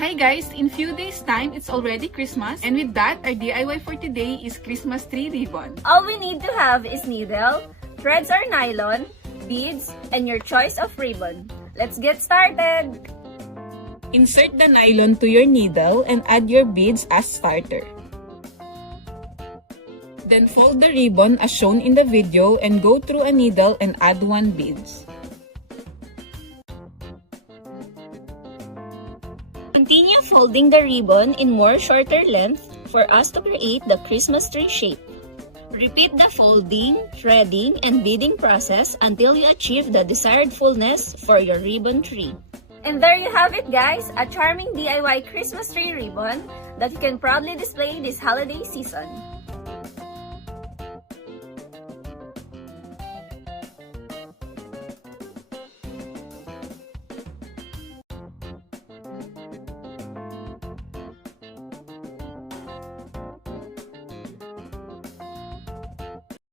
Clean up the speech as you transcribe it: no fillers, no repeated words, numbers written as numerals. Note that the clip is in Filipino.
Hi guys! In few days time, it's already Christmas. And with that, our DIY for today is Christmas tree ribbon. All we need to have is needle, threads or nylon, beads, and your choice of ribbon. Let's get started! Insert the nylon to your needle and add your beads as starter. Then fold the ribbon as shown in the video and go through a needle and add 1 beads. Continue folding the ribbon in more shorter length for us to create the Christmas tree shape. Repeat the folding, threading, and beading process until you achieve the desired fullness for your ribbon tree. And there you have it guys, a charming DIY Christmas tree ribbon that you can proudly display this holiday season.